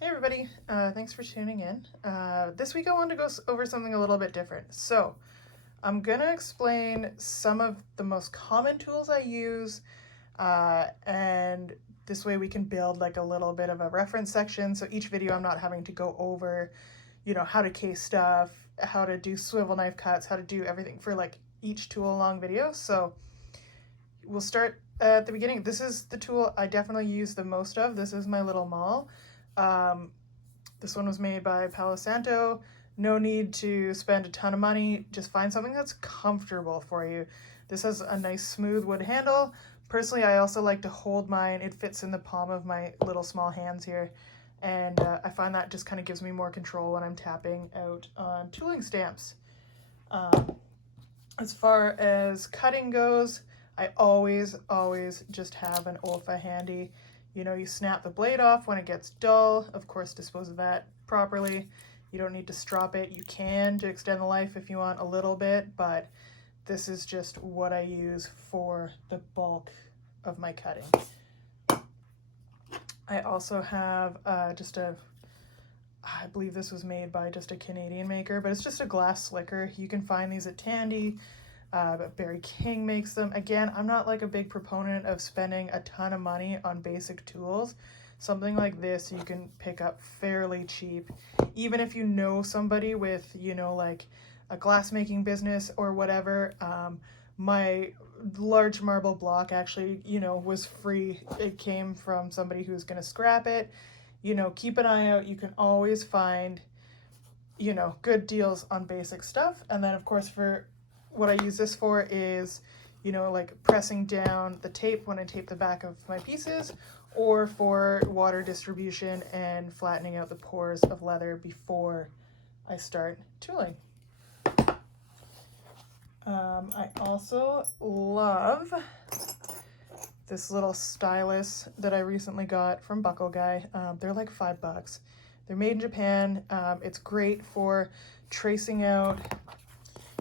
Hey everybody, thanks for tuning in. This week I wanted to go over something a little bit different. So I'm gonna explain some of the most common tools I use, and this way we can build like a little bit of a reference section. So each video I'm not having to go over, how to case stuff, how to do swivel knife cuts, how to do everything for like each tool long video. So we'll start at the beginning. This is the tool I definitely use the most of. This is my little maul. This one was made by Palo Santo. No need to spend a ton of money. Just find something that's comfortable for you. This has a nice smooth wood handle. Personally, I also like to hold mine. It fits in the palm of my little small hands here. And I find that just kind of gives me more control when I'm tapping out on tooling stamps. As far as cutting goes, I always just have an Olfa handy. You snap the blade off when it gets dull. Of course, dispose of that properly. You don't need to strop it. You can to extend the life if you want a little bit, but this is just what I use for the bulk of my cutting. I also have I believe this was made by just a Canadian maker, but it's just a glass slicker. You can find these at Tandy. But Barry King makes them. Again, I'm not like a big proponent of spending a ton of money on basic tools. Something like this you can pick up fairly cheap. Even if you know somebody with, like a glass making business or whatever. My large marble block actually, was free. It came from somebody who's going to scrap it. Keep an eye out. You can always find, good deals on basic stuff. And then, of course, for what I use this for is, like pressing down the tape when I tape the back of my pieces, or for water distribution and flattening out the pores of leather before I start tooling. I also love this little stylus that I recently got from Buckle Guy. They're like $5. They're made in Japan. It's great for tracing out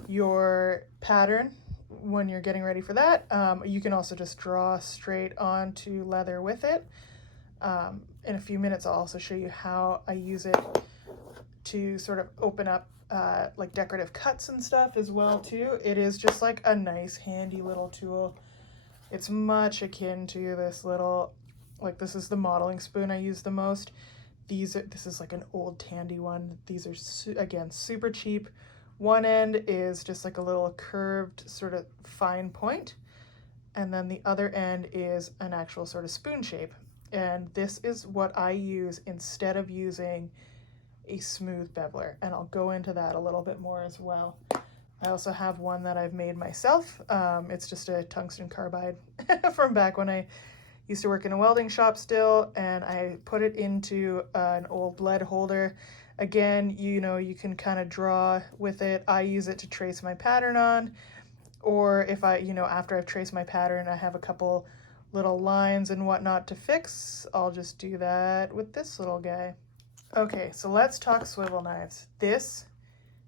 your pattern when you're getting ready for that. You can also just draw straight onto leather with it. In a few minutes I'll also show you how I use it to sort of open up like decorative cuts and stuff as well too. It is just like a nice handy little tool. It's much akin to this little, like this is the modeling spoon I use the most. This is like an old Tandy one. These are again super cheap. One end is just like a little curved sort of fine point, and then the other end is an actual sort of spoon shape. And this is what I use instead of using a smooth beveler, and I'll go into that a little bit more as well. I also have one that I've made myself. It's just a tungsten carbide from back when I used to work in a welding shop still, and I put it into an old lead holder. Again, you can kind of draw with it. I use it to trace my pattern on, or if I, after I've traced my pattern, I have a couple little lines and whatnot to fix, I'll just do that with this little guy. Okay, so let's talk swivel knives. This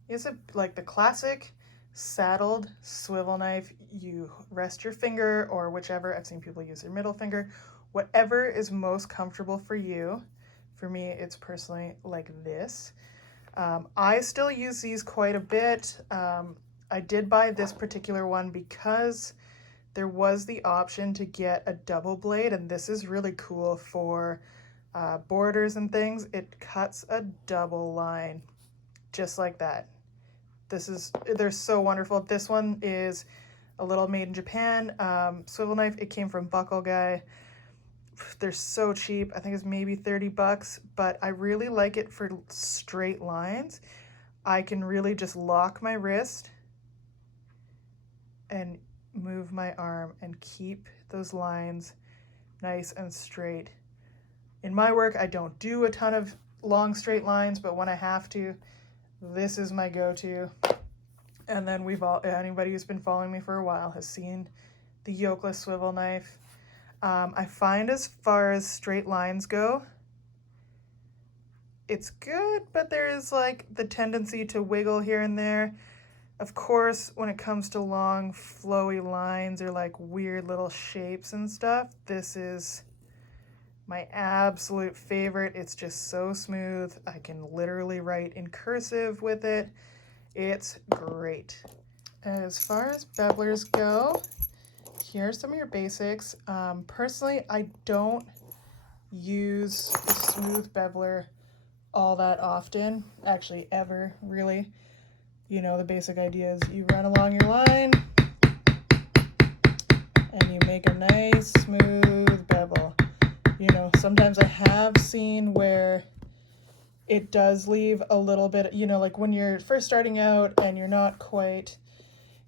is like the classic saddled swivel knife. You rest your finger, or whichever. I've seen people use their middle finger. Whatever is most comfortable for you. For me, it's personally like this. I still use these quite a bit. I did buy this particular one because there was the option to get a double blade, and this is really cool for borders and things. It cuts a double line just like that. They're so wonderful. This one is a little made in Japan swivel knife. It came from Buckle Guy. They're so cheap. I think it's maybe $30, but I really like it for straight lines. I can really just lock my wrist and move my arm and keep those lines nice and straight. In my work, I don't do a ton of long straight lines, but when I have to, this is my go-to. And then anybody who's been following me for a while has seen the yokeless swivel knife. I find as far as straight lines go, it's good, but there is like the tendency to wiggle here and there. Of course, when it comes to long flowy lines or like weird little shapes and stuff, this is My absolute favorite. It's just so smooth. I can literally write in cursive with it. It's great. As far as bevelers go, here's some of your basics. Personally, I don't use the smooth beveler all that often, actually ever, really. You know, the basic idea is you run along your line and you make a nice smooth bevel. You know, sometimes I have seen where it does leave a little bit, you know, like when you're first starting out and you're not quite,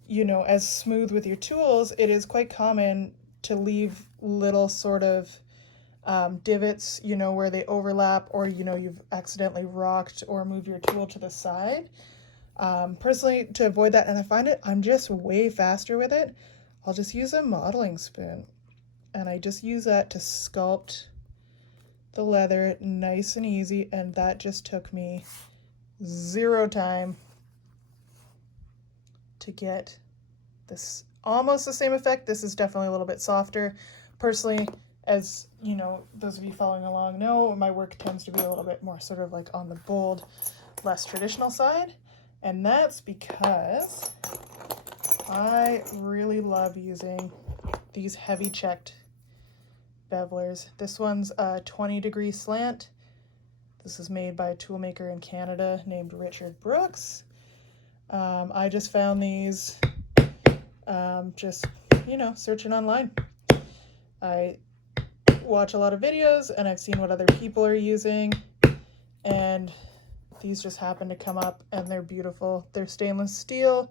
you know, as smooth with your tools, it is quite common to leave little sort of divots, you know, where they overlap, or, you know, you've accidentally rocked or moved your tool to the side. Personally, to avoid that, and I find it, I'm just way faster with it, I'll just use a modeling spoon. And I just use that to sculpt the leather nice and easy, and that just took me 0 time to get this almost the same effect. This is definitely a little bit softer. Personally, as you know, those of you following along know, my work tends to be a little bit more sort of like on the bold, less traditional side, and that's because I really love using these heavy checked bevelers. This one's a 20-degree slant. This is made by a tool maker in Canada named Richard Brooks. I just found these just, you know, searching online. I watch a lot of videos and I've seen what other people are using, and these just happen to come up and they're beautiful. They're stainless steel.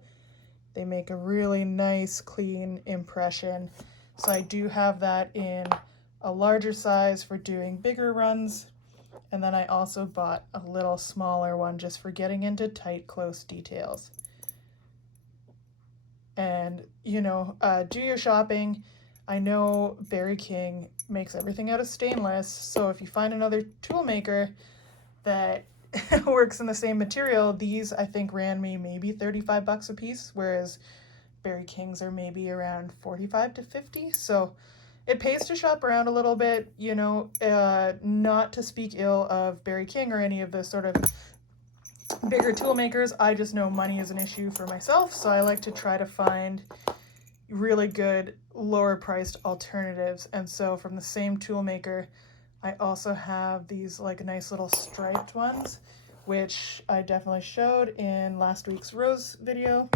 They make a really nice, clean impression. So I do have that in a larger size for doing bigger runs. And then I also bought a little smaller one just for getting into tight, close details. And, you know, do your shopping. I know Barry King makes everything out of stainless. So if you find another tool maker that works in the same material, these I think ran me maybe 35 bucks a piece, whereas Barry King's are maybe around 45 to 50. So it pays to shop around a little bit, you know, not to speak ill of Barry King or any of the sort of bigger tool makers. I just know money is an issue for myself, so I like to try to find really good lower priced alternatives. And so from the same tool maker, I also have these like nice little striped ones, which I definitely showed in last week's rose video.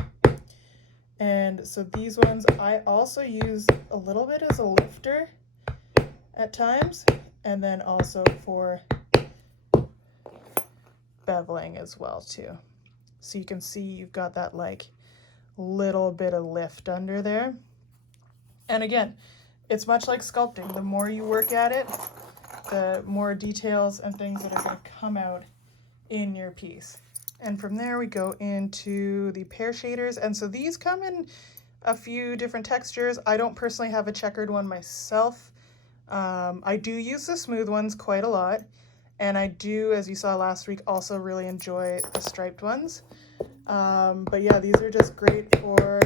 And so these ones I also use a little bit as a lifter at times, and then also for beveling as well too. So you can see you've got that like little bit of lift under there. And again, it's much like sculpting. The more you work at it, the more details and things that are going to come out in your piece. And from there we go into the Pear Shaders. And so these come in a few different textures. I don't personally have a checkered one myself. I do use the smooth ones quite a lot. And I do, as you saw last week, also really enjoy the striped ones. But yeah, these are just great for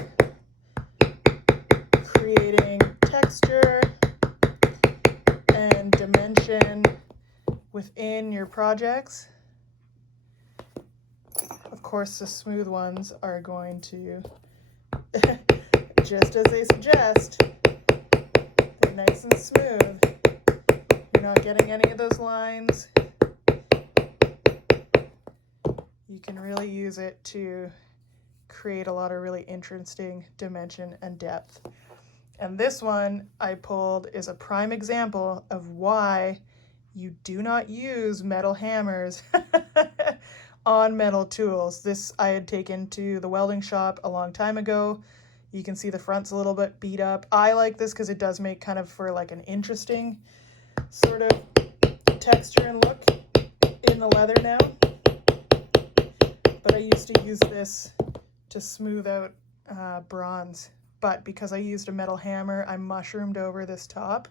creating texture and dimension within your projects. Of course, the smooth ones are going to, just as they suggest, they're nice and smooth. You're not getting any of those lines. You can really use it to create a lot of really interesting dimension and depth. And this one I pulled is a prime example of why you do not use metal hammers on metal tools. This I had taken to the welding shop a long time ago. You can see the front's a little bit beat up. I like this because it does make kind of for like an interesting sort of texture and look in the leather now. But I used to use this to smooth out bronze. But because I used a metal hammer, I mushroomed over this top.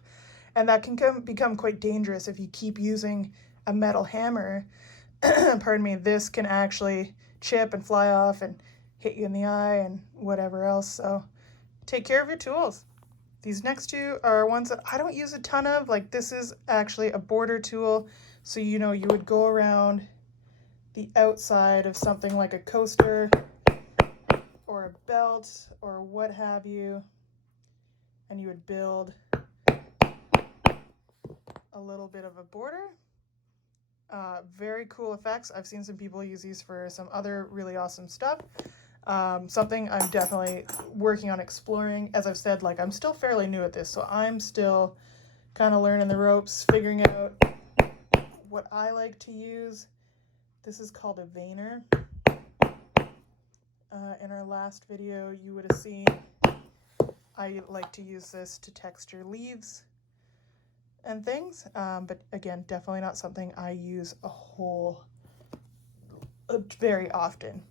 And that can become quite dangerous if you keep using a metal hammer. Pardon me, this can actually chip and fly off and hit you in the eye and whatever else. So take care of your tools. These next two are ones that I don't use a ton of. Like this is actually a border tool. So, you know, you would go around the outside of something like a coaster or a belt or what have you, and you would build a little bit of a border. Very cool effects. I've seen some people use these for some other really awesome stuff. Something I'm definitely working on exploring. As I've said, like I'm still fairly new at this, so I'm still kind of learning the ropes, figuring out what I like to use. This is called a veiner. In our last video, you would have seen I like to use this to texture leaves and things, but again, definitely not something I use very often.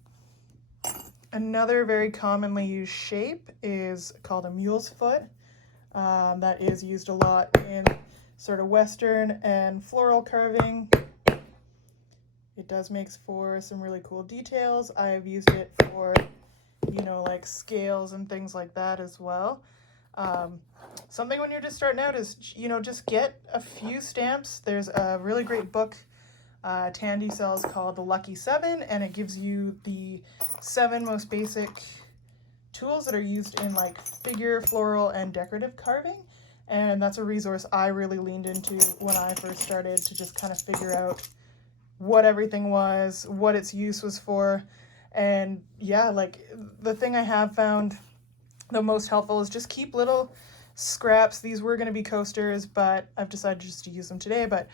Another very commonly used shape is called a Mules Foot. That is used a lot in sort of Western and floral carving. It does make for some really cool details. I've used it for, you know, like scales and things like that as well. Something when you're just starting out is, you know, just get a few stamps. There's a really great book Tandy sells called The Lucky 7, and it gives you the 7 most basic tools that are used in like figure, floral, and decorative carving. And that's a resource I really leaned into when I first started to just kind of figure out what everything was, what its use was for. And yeah, like the thing I have found the most helpful is just keep little scraps. These were going to be coasters, but I've decided just to use them today. But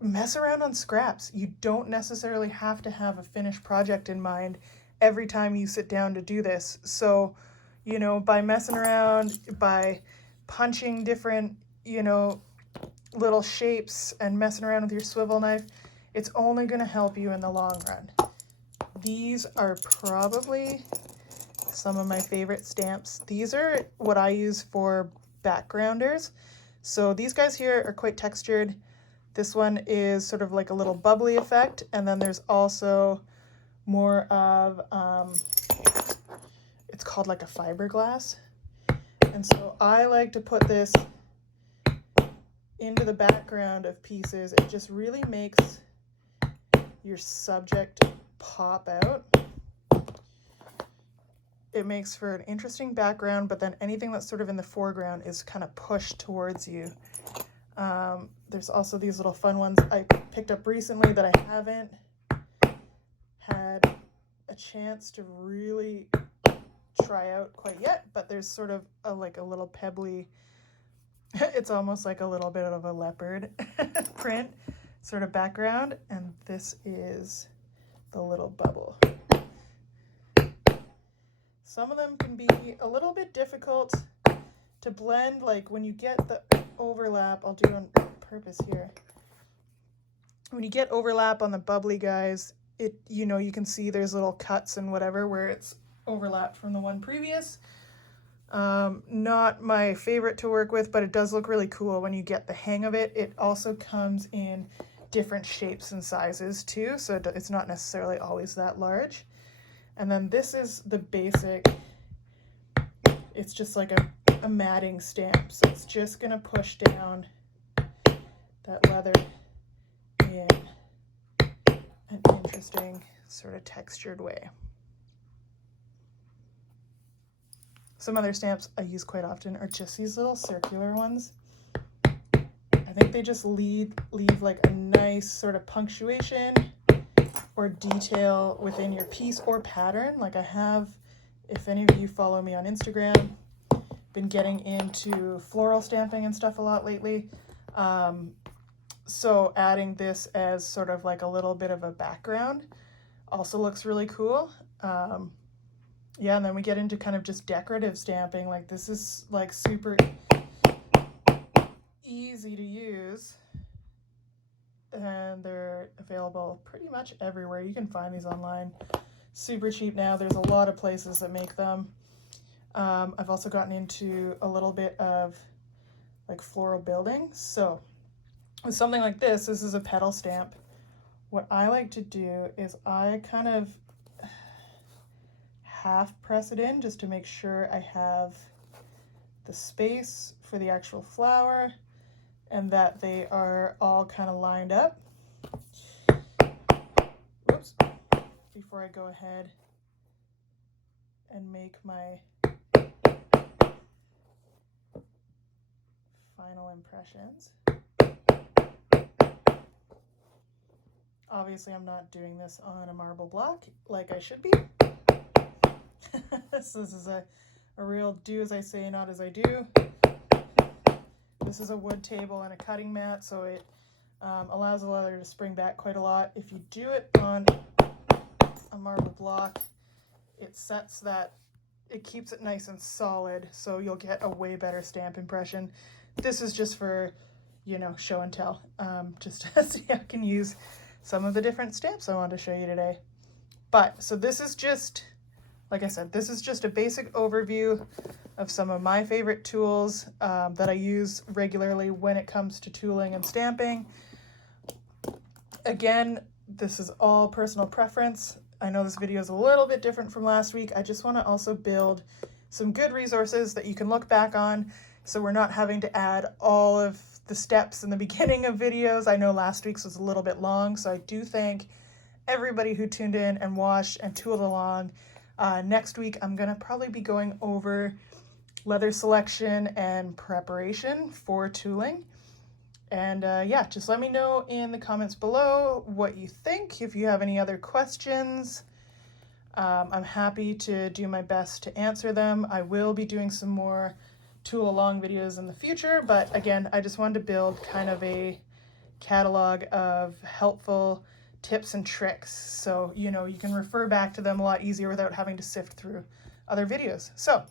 mess around on scraps. You don't necessarily have to have a finished project in mind every time you sit down to do this. So, you know, by messing around, by punching different, you know, little shapes and messing around with your swivel knife, it's only going to help you in the long run. These are probably some of my favorite stamps. These are what I use for backgrounders. So these guys here are quite textured. This one is sort of like a little bubbly effect, and then there's also more of, it's called like a fiberglass. And so I like to put this into the background of pieces. It just really makes your subject pop out. It makes for an interesting background, but then anything that's sort of in the foreground is kind of pushed towards you. There's also these little fun ones I picked up recently that I haven't had a chance to really try out quite yet, but there's sort of like a little pebbly, it's almost like a little bit of a leopard print sort of background, and this is the little bubble. Some of them can be a little bit difficult to blend, like when you get the overlap, I'll do on purpose here. When you get overlap on the bubbly guys, it, you know, you can see there's little cuts and whatever where it's overlapped from the one previous. Not my favorite to work with, but it does look really cool when you get the hang of it. It also comes in different shapes and sizes too, so it's not necessarily always that large. And then this is the basic, it's just like a matting stamp, so it's just going to push down that leather in an interesting sort of textured way. Some other stamps I use quite often are just these little circular ones. I think they just leave like a nice sort of punctuation or detail within your piece or pattern. Like I have, if any of you follow me on Instagram, been getting into floral stamping and stuff a lot lately. So adding this as sort of like a little bit of a background also looks really cool. Yeah, and then we get into kind of just decorative stamping. Like this is like super easy to use, and they're available pretty much everywhere. You can find these online. Super cheap now. There's a lot of places that make them. I've also gotten into a little bit of like floral building. So with something like this is a petal stamp. What I like to do is I kind of half press it in just to make sure I have the space for the actual flower and that they are all kind of lined up. Oops. Before I go ahead and make my final impressions. Obviously, I'm not doing this on a marble block like I should be. This is a real do as I say, not as I do. This is a wood table and a cutting mat, so it allows the leather to spring back quite a lot. If you do it on a marble block, it keeps it nice and solid, so you'll get a way better stamp impression. This is just for, you know, show and tell, just to see how I can use some of the different stamps I wanted to show you today. But, so this is just, like I said, this is just a basic overview of some of my favorite tools that I use regularly when it comes to tooling and stamping. Again, this is all personal preference. I know this video is a little bit different from last week. I just want to also build some good resources that you can look back on, so we're not having to add all of the steps in the beginning of videos. I know last week's was a little bit long, so I do thank everybody who tuned in and watched and tooled along. Next week, I'm going to probably be going over leather selection and preparation for tooling. And yeah, just let me know in the comments below what you think. If you have any other questions, I'm happy to do my best to answer them. I will be doing some more tool along videos in the future, but again, I just wanted to build kind of a catalog of helpful tips and tricks, so you know you can refer back to them a lot easier without having to sift through other videos. So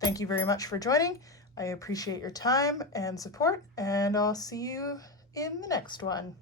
thank you very much for joining. I appreciate your time and support, and I'll see you in the next one.